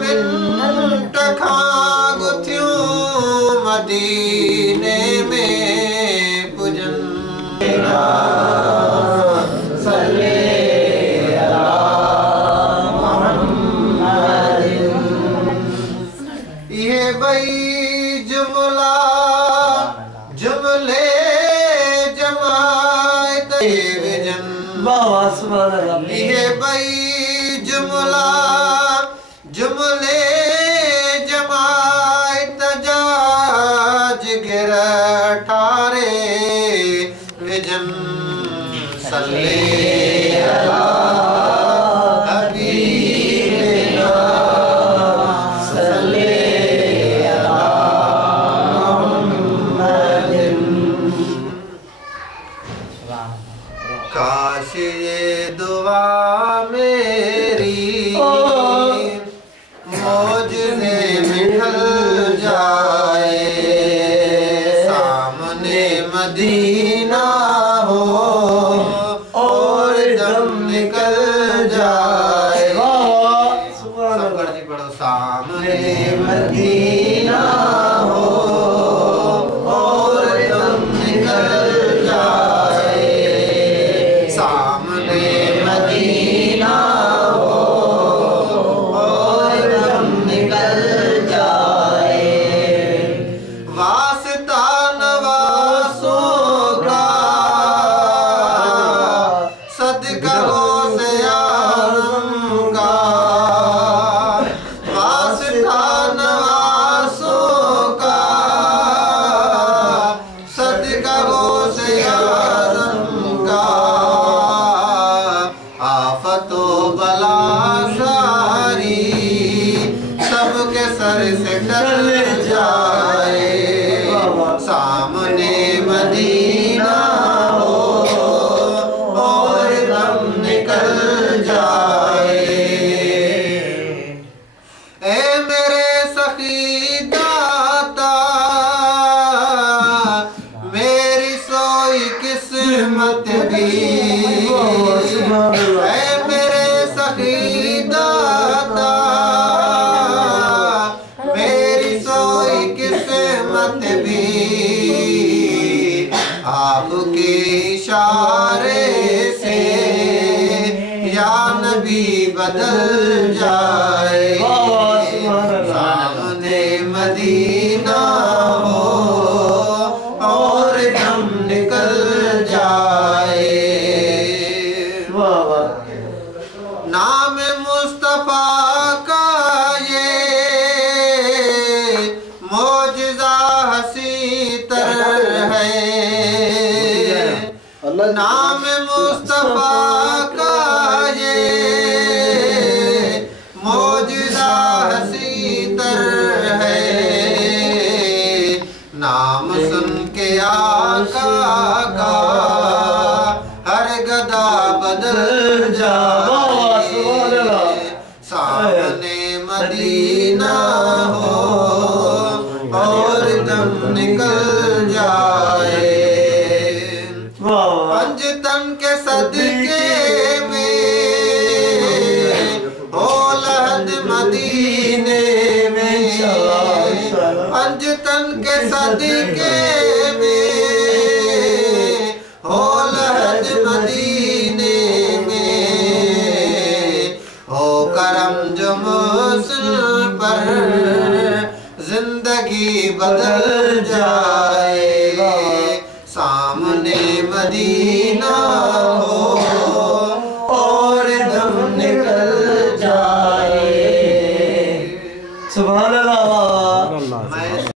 Mint खां गुथियूं मदीने में पुजन ये बई जुमला जुमले जमात विजन ये बई जुमला जुमले जमात जाज गिर ठारे विजन सल्ले अला हबीबिना सल्ले अला मुहम्मदिन। काश ये दुआ मेरी मौजज़े में ढल जाए, सामने मदीना हो और दम निकल जाए। सबकर जी पढ़ो। सामने मदीना हो और दम निकल जाए, सामने मदीना हो और दम निकल जाए। वास्ता नवासों का सदका से आज़म का, वास्ता नवासों का सदका से आज़म का। आफतो बला सारी सबके सर से टल जाए, सामने मदीना हो और दम निकल जाए। ए मेरे सखी दाता मेरी सोई किस्मत भी, ऐ मेरे सखी दाता मेरी सोई किस्मत भी, आपके इशारे से या नबी बदल जाए, सामने मदीना हो और दम निकल जाए। नाम मुस्तफा का ये मौजज़ा हसी तर है, नाम मुस्तफा का ये मौजज़ा हसी तर है। नाम सुन के आका का हर गदा बदल जाए, सामने मदीना हो और दम निकल जाए। पंजतन के सदके में हो लहद मदीने में, पंजतन के सदके में हो लहद मदीने में, हो करम जो मुस्लिम पर जिंदगी बदल जाए, सामने मदीना हो और दम निकल जाए। सुभान अल्लाह।